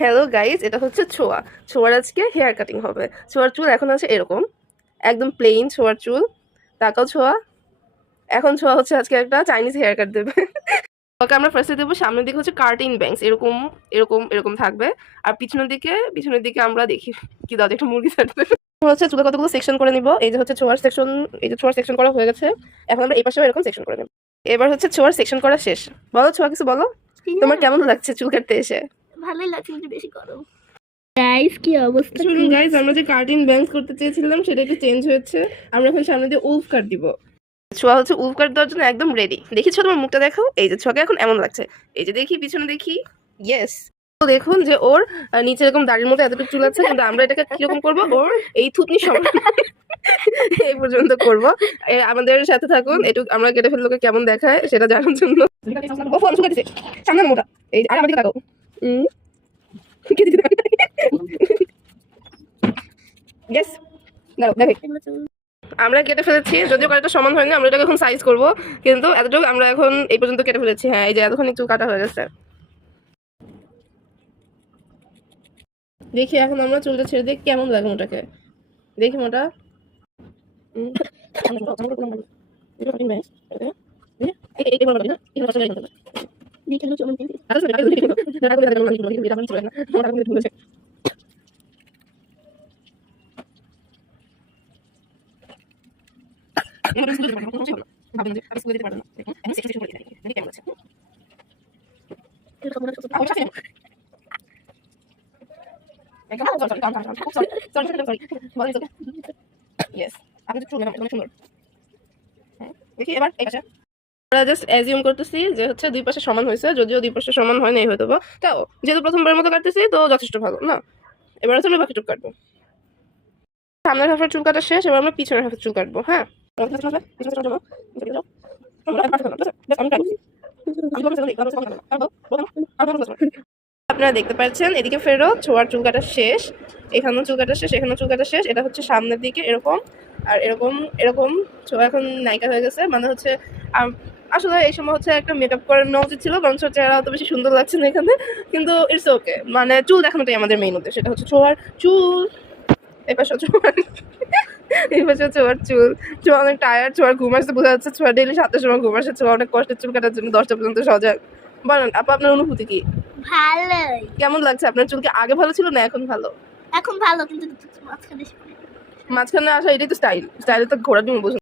Hello guys, এটা হচ্ছে ছোঁয়া। ছোঁয়ার আজকে হেয়ার কাটিং হবে। ছোঁয়ার চুল এখন আছে এরকম, একদম প্লেন ছোঁয়ার চুল। তাকাও ছোঁয়া, এখন ছোঁয়া হচ্ছে আজকে একটা চাইনিজ হেয়ার কাট দেবে। ওকে আমরা ফার্স্টে দেবো, সামনের দিকে হচ্ছে কার্টিং ব্যাংকস, এরকম এরকম এরকম থাকবে। আর পিছনের দিকে আমরা দেখি কি দাও, একটা মুরগি ছাড়বে। হচ্ছে চুলে কতগুলো সেকশন করে নিব। এই যে হচ্ছে ছোঁয়ার সেকশন, এই যে ছোঁয়ার সেকশন করা হয়ে গেছে। এখন আমরা এই পাশেও এরকম সেকশন করে নেব। এবার হচ্ছে ছোঁয়ার সেকশন করা শেষ। বলো ছোঁয়া, কিছু বলো, তোমার কেমন লাগছে চুল কাটতে এসে? ভালোই লাগছে, কিন্তু বেশি গরম। গাইস কি অবস্থা? শুনুন গাইস, আমরা যে কার্টিং ব্যাংকস করতে চেয়েছিলাম সেটা একটু চেঞ্জ হয়েছে। আমরা এখন সামনে দিয়ে উলফ কাট দিব। ছোঁয়া হচ্ছে উলফ কাট দেওয়ার জন্য একদম রেডি। দেখি ছোঁয়া, তোমার মুখটা দেখো। এই যে ছোঁয়াকে এখন এমন লাগছে, এই যে দেখি পিছনে দেখি, ইয়েস। দেখুন যে ওর নিচে এরকম দাড়ির মতো এতটুকু চুল আছে, কিন্তু আমরা এটাকে কিরকম করবো, ওর এই থুতনি সমান এই পর্যন্ত করবো। আমাদের সাথে থাকুন, একটু আমরা কেটে ফেললে ওকে কেমন দেখায় সেটা জানার জন্য। ও ফোন শুকাইতেছে, সামনে মোটা। এই আর আমাদের তাকাও। ইয়েস, দাঁড়াও দেখো। আমরা কেটে ফেলেছি, যদিও কাটাটা সমান হয়নি। আমরা এটাকে এখন সাইজ করব, কিন্তু এতটুকু আমরা এখন এই পর্যন্ত কেটে ফেলেছি। হ্যাঁ, এই যে এতক্ষণ একটু কাটা হয়ে গেছে। দেখি এখন আমরা চুলটা ছেড়ে দিই, কেমন লাগে মোটাকে। দেখি মোটা। দেখি এবার এই পাশে আমরা জাস্ট অ্যাজিউম করতেছি যে হচ্ছে দুই পাশে সমান হয়েছে, যদিও দুই পাশে সমান হয় নাই হয়তো বা, তাও যেহেতু প্রথমবারের মতো কাটতেছি তো যথেষ্ট ভালো না। এবার হচ্ছে আমরা বাকিটুকু কাটবো। সামনের হাফের চুল কাটা শেষ, এবার আমরা পিছনের হাফের চুল কাটবো। হ্যাঁ, আপনারা দেখতে পাচ্ছেন এদিকে ফেরো ছোঁয়ার চুল কাটা শেষ, এখানেও চুল কাটা শেষ, এখানেও চুল কাটা শেষ। এটা হচ্ছে সামনের দিকে এরকম, আর এরকম এরকম। ছোঁয়া এখন নায়িকা হয়ে গেছে, মানে হচ্ছে আসলে এই সময় হচ্ছে একটা মেকআপ করে নেওয়া উচিত ছিল, কারণ ছোঁয়ার চেহারা অত বেশি সুন্দর লাগছে না এখানে। কিন্তু ইটস ওকে, মানে চুল দেখানোটাই আমাদের মেইন উদ্দেশ্য। সেটা হচ্ছে ছোঁয়ার চুল, এপাশে ছোঁয়ার এপাশে ছোঁয়ার চুল। ছোঁয়া অনেক টায়ার্ড, ছোঁয়ার ঘুম আসতে বোঝা যাচ্ছে। ছোঁয়া ডেইলি 7টার সময় ঘুম আসে, ছোঁয়া অনেক কষ্টের চুল কাটার জন্য 10টা পর্যন্ত সজাগ। বলেন আপা, আপনার অনুভূতি কি? ভালোই। কেমন লাগছে? আপনার চুল কি আগে ভালো ছিল না এখন ভালো? এখন ভালো, কিন্তু মাঝখানে মাঝখানে আসা এটাই তো স্টাইল। স্টাইলে তো ঘোরার জন্য বোঝো।